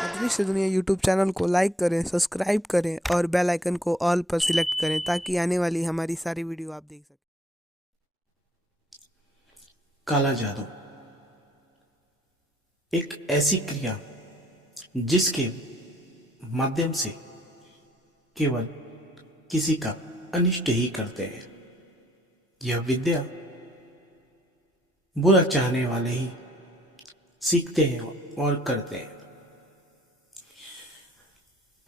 अदृश्य दुनिया YouTube channel को लाइक करें, सब्सक्राइब करें और बेल आइकन को ऑल पर सिलेक्ट करें ताकि आने वाली हमारी सारी वीडियो आप देख सकें। काला जादू एक ऐसी क्रिया जिसके माध्यम से केवल किसी का अनिष्ट ही करते हैं। यह विद्या बुरा चाहने वाले ही सीखते हैं और करते हैं।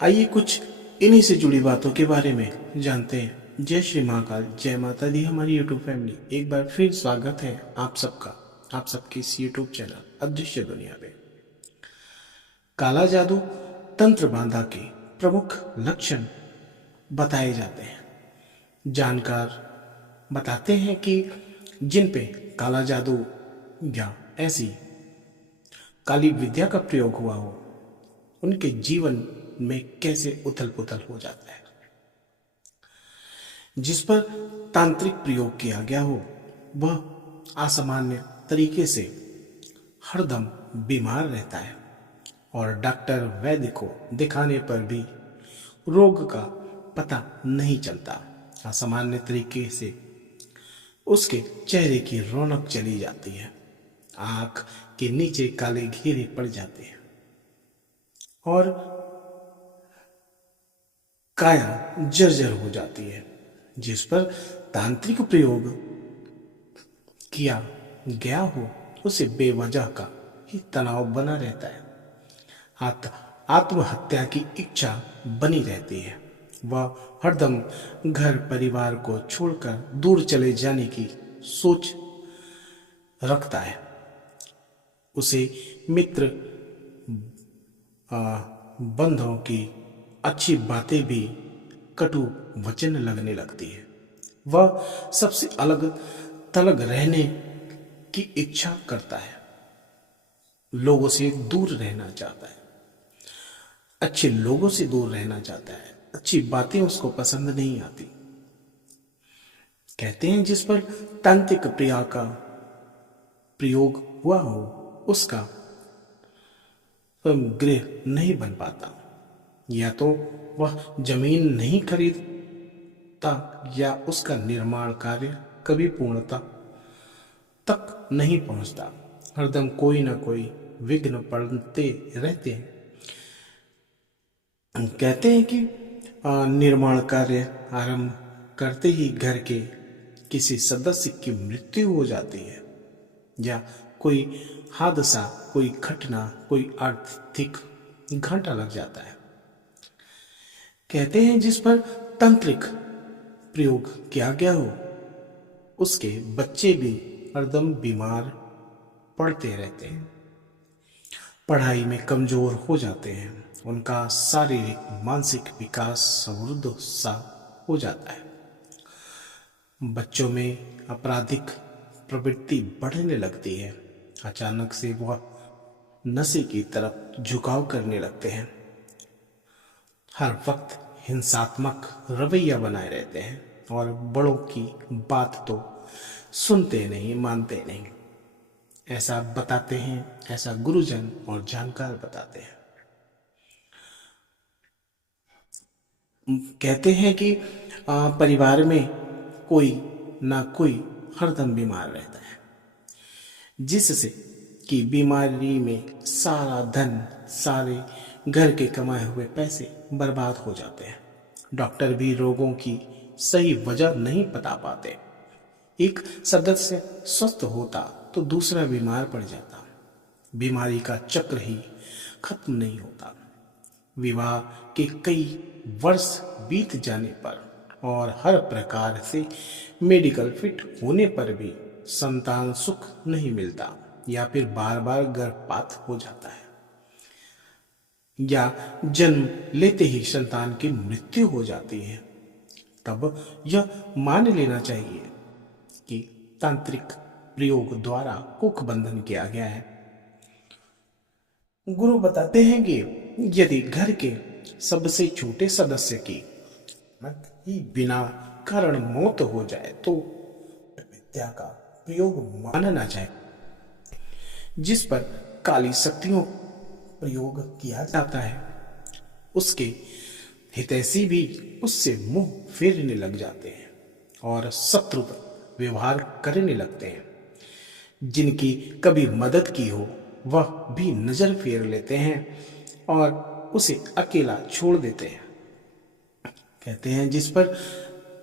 आइए कुछ इन्हीं से जुड़ी बातों के बारे में जानते हैं। जय श्री महाकाल, जय माता दी हमारी यूट्यूब फैमिली। एक बार फिर स्वागत है आप सबका, आप सबके इस यूट्यूब चैनल अदृश्य दुनिया पे। काला जादू तंत्र बांधा के प्रमुख लक्षण बताए जाते हैं। जानकार बताते हैं कि जिन पे काला जादू या ऐसी काली विद्या का प्रयोग हुआ हो, उनके जीवन में कैसे उथल पुथल हो जाता है। जिस पर तांत्रिक प्रयोग किया गया हो वह असामान्य तरीके से हरदम बीमार रहता है और डॉक्टर वैद्य को दिखाने पर भी रोग का पता नहीं चलता। असामान्य तरीके से उसके चेहरे की रौनक चली जाती है, आंख के नीचे काले घेरे पड़ जाते हैं और काया जर्जर हो जाती है। जिस पर तांत्रिक प्रयोग किया गया हो उसे बेवजह का ही तनाव बना रहता है। आत्महत्या की इच्छा बनी रहती है। वह हरदम घर परिवार को छोड़कर दूर चले जाने की सोच रखता है। उसे मित्र बंधुओं की अच्छी बातें भी कटु वचन लगने लगती है। वह सबसे अलग थलग रहने की इच्छा करता है, लोगों से दूर रहना चाहता है, अच्छे लोगों से दूर रहना चाहता है, अच्छी बातें उसको पसंद नहीं आती। कहते हैं जिस पर तांत्रिक क्रिया का प्रयोग हुआ हो उसका गृह नहीं बन पाता, या तो वह जमीन नहीं खरीदता या उसका निर्माण कार्य कभी पूर्णता तक नहीं पहुंचता। हरदम कोई ना कोई विघ्न पड़ते रहते हैं। कहते हैं कि निर्माण कार्य आरंभ करते ही घर के किसी सदस्य की मृत्यु हो जाती है या कोई हादसा, कोई घटना, कोई आर्थिक घाटा लग जाता है। कहते हैं जिस पर तांत्रिक प्रयोग किया गया हो उसके बच्चे भी हरदम बीमार पड़ते रहते हैं, पढ़ाई में कमजोर हो जाते हैं, उनका शारीरिक मानसिक विकास समृद्ध सा हो जाता है। बच्चों में आपराधिक प्रवृत्ति बढ़ने लगती है। अचानक से वह नशे की तरफ झुकाव करने लगते हैं। हर वक्त हिंसात्मक रवैया बनाए रहते हैं और बड़ों की बात तो सुनते नहीं, मानते नहीं। ऐसा बताते हैं, ऐसा गुरुजन और जानकार बताते हैं। कहते हैं कि परिवार में कोई ना कोई हरदम बीमार रहता है, जिससे कि बीमारी में सारा धन, सारे घर के कमाए हुए पैसे बर्बाद हो जाते हैं। डॉक्टर भी रोगों की सही वजह नहीं बता पाते। एक सदस्य स्वस्थ होता तो दूसरा बीमार पड़ जाता। बीमारी का चक्र ही खत्म नहीं होता। विवाह के कई वर्ष बीत जाने पर और हर प्रकार से मेडिकल फिट होने पर भी संतान सुख नहीं मिलता या फिर बार बार गर्भपात हो जाता है या जन्म लेते ही संतान की मृत्यु हो जाती है, तब यह मान लेना चाहिए कि तांत्रिक प्रयोग द्वारा कुख बंधन किया गया है। गुरु बताते हैं कि यदि घर के सबसे छोटे सदस्य की ही बिना कारण मौत हो जाए तो विद्या का प्रयोग मानना चाहिए। जिस पर काली शक्तियों प्रयोग किया जाता है, उसके हितैषी भी उससे मुंह फेरने लग जाते हैं और शत्रु व्यवहार करने लगते हैं। जिनकी कभी मदद की हो वह भी नजर फेर लेते हैं और उसे अकेला छोड़ देते हैं। कहते हैं जिस पर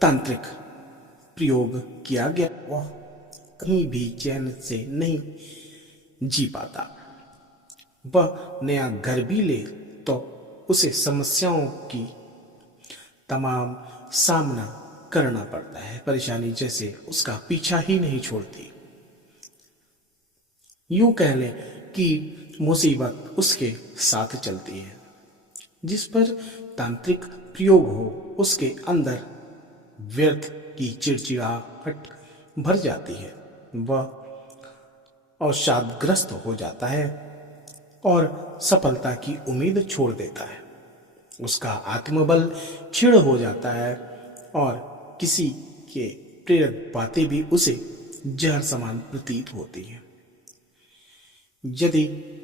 तांत्रिक प्रयोग किया गया वह कहीं भी चैन से नहीं जी पाता। वह नया घर भी ले तो उसे समस्याओं की तमाम सामना करना पड़ता है। परेशानी जैसे उसका पीछा ही नहीं छोड़ती। यूं कह लें कि मुसीबत उसके साथ चलती है। जिस पर तांत्रिक प्रयोग हो उसके अंदर व्यर्थ की चिड़चिड़ाहट भर जाती है। वह अवसादग्रस्त हो जाता है और सफलता की उम्मीद छोड़ देता है। उसका आत्मबल क्षीण हो जाता है और किसी के प्रेरक बातें भी उसे जहर समान प्रतीत होती हैं। यदि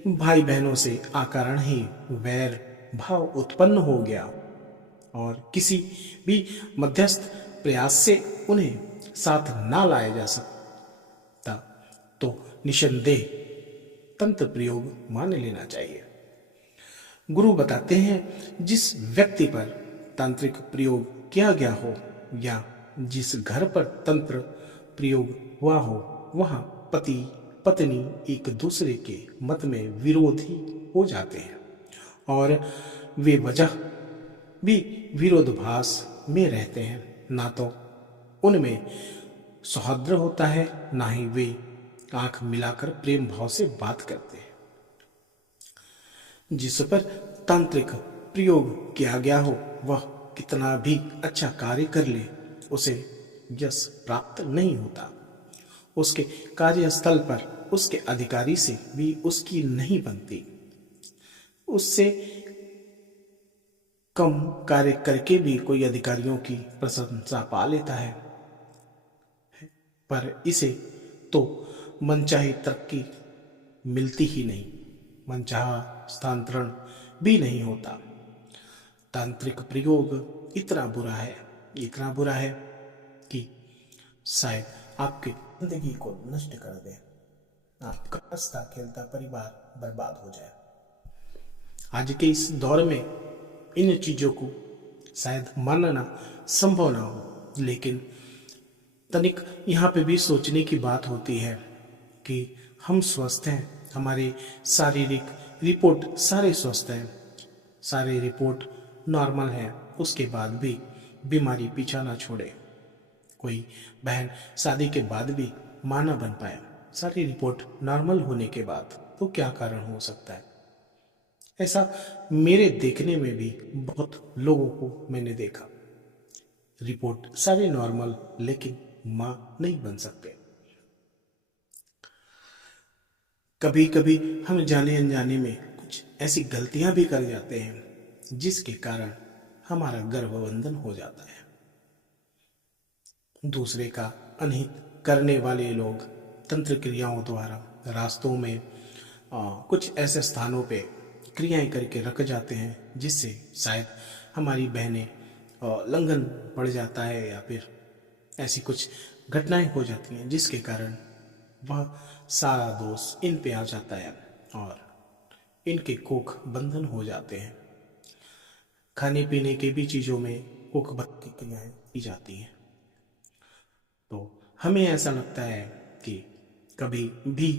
भाई बहनों से अकारण ही वैर भाव उत्पन्न हो गया और किसी भी मध्यस्थ प्रयास से उन्हें साथ ना लाया जा सकता तो निसंदेह तंत्र प्रयोग मान लेना चाहिए। गुरु बताते हैं जिस व्यक्ति पर तांत्रिक प्रयोग किया गया हो या जिस घर पर तंत्र प्रयोग हुआ हो वहां पति पत्नी एक दूसरे के मत में विरोधी हो जाते हैं और वे वजह भी विरोधाभास में रहते हैं। ना तो उनमें सौहार्द होता है ना ही वे आंख मिलाकर प्रेम भाव से बात करते हैं। जिस पर तांत्रिक प्रयोग किया गया हो वह कितना भी अच्छा कार्य कर ले उसे यश प्राप्त नहीं होता। उसके कार्यस्थल पर उसके अधिकारी से भी उसकी नहीं बनती। उससे कम कार्य करके भी कोई अधिकारियों की प्रशंसा पा लेता है, पर इसे तो मनचाही तरक्की मिलती ही नहीं, मनचाहा स्थानांतरण भी नहीं होता। तांत्रिक प्रयोग इतना बुरा है कि शायद आपकी जिंदगी को नष्ट कर दे। आपका हंसता खेलता परिवार बर्बाद हो जाए। आज के इस दौर में इन चीजों को शायद मानना संभव ना हो, लेकिन तनिक यहाँ पे भी सोचने की बात होती है कि हम स्वस्थ हैं, हमारी शारीरिक रिपोर्ट सारे स्वस्थ हैं, सारे रिपोर्ट नॉर्मल है, उसके बाद भी बीमारी पीछा ना छोड़े। कोई बहन शादी के बाद भी मां ना बन पाए, सारी रिपोर्ट नॉर्मल होने के बाद, तो क्या कारण हो सकता है? ऐसा मेरे देखने में भी बहुत लोगों को मैंने देखा, रिपोर्ट सारे नॉर्मल लेकिन मां नहीं बन सकते। कभी कभी हम जाने अनजाने में कुछ ऐसी गलतियां भी कर जाते हैं जिसके कारण हमारा गर्भबंधन हो जाता है। दूसरे का अनहित करने वाले लोग तंत्र क्रियाओं द्वारा रास्तों में कुछ ऐसे स्थानों पे क्रियाएं करके रख जाते हैं जिससे शायद हमारी बहनें लंघन पड़ जाता है या फिर ऐसी कुछ घटनाएं हो जाती हैं जिसके कारण वह सारा दोष इन पे आ जाता है और इनके कोख बंधन हो जाते हैं। खाने पीने के भी चीजों में कोख बंधन की क्रियाएं की जाती हैं। तो हमें ऐसा लगता है कि कभी भी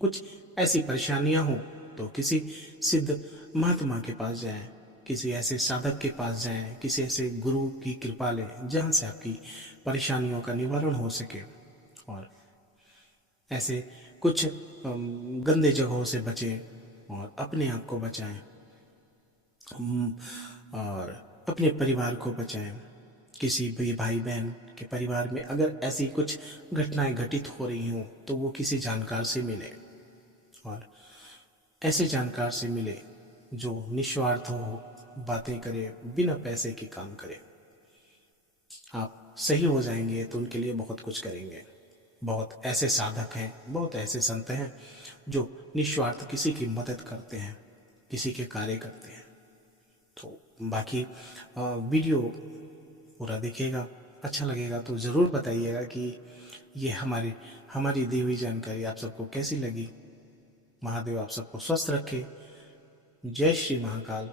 कुछ ऐसी परेशानियां हो तो किसी सिद्ध महात्मा के पास जाएं, किसी ऐसे साधक के पास जाएं, किसी ऐसे गुरु की कृपा लें जहां से आपकी परेशानियों का निवारण हो सके और ऐसे कुछ गंदे जगहों से बचें और अपने आप को बचाएं और अपने परिवार को बचाएं। किसी भी भाई बहन के परिवार में अगर ऐसी कुछ घटनाएं घटित हो रही हों तो वो किसी जानकार से मिले और ऐसे जानकार से मिले जो निस्वार्थ हो, बातें करे, बिना पैसे के काम करे। आप सही हो जाएंगे तो उनके लिए बहुत कुछ करेंगे। बहुत ऐसे साधक हैं, बहुत ऐसे संत हैं जो निस्वार्थ किसी की मदद करते हैं, किसी के कार्य करते हैं। तो बाकी वीडियो पूरा देखिएगा, अच्छा लगेगा तो ज़रूर बताइएगा कि ये हमारी दी हुई जानकारी आप सबको कैसी लगी। महादेव आप सबको स्वस्थ रखे। जय श्री महाकाल।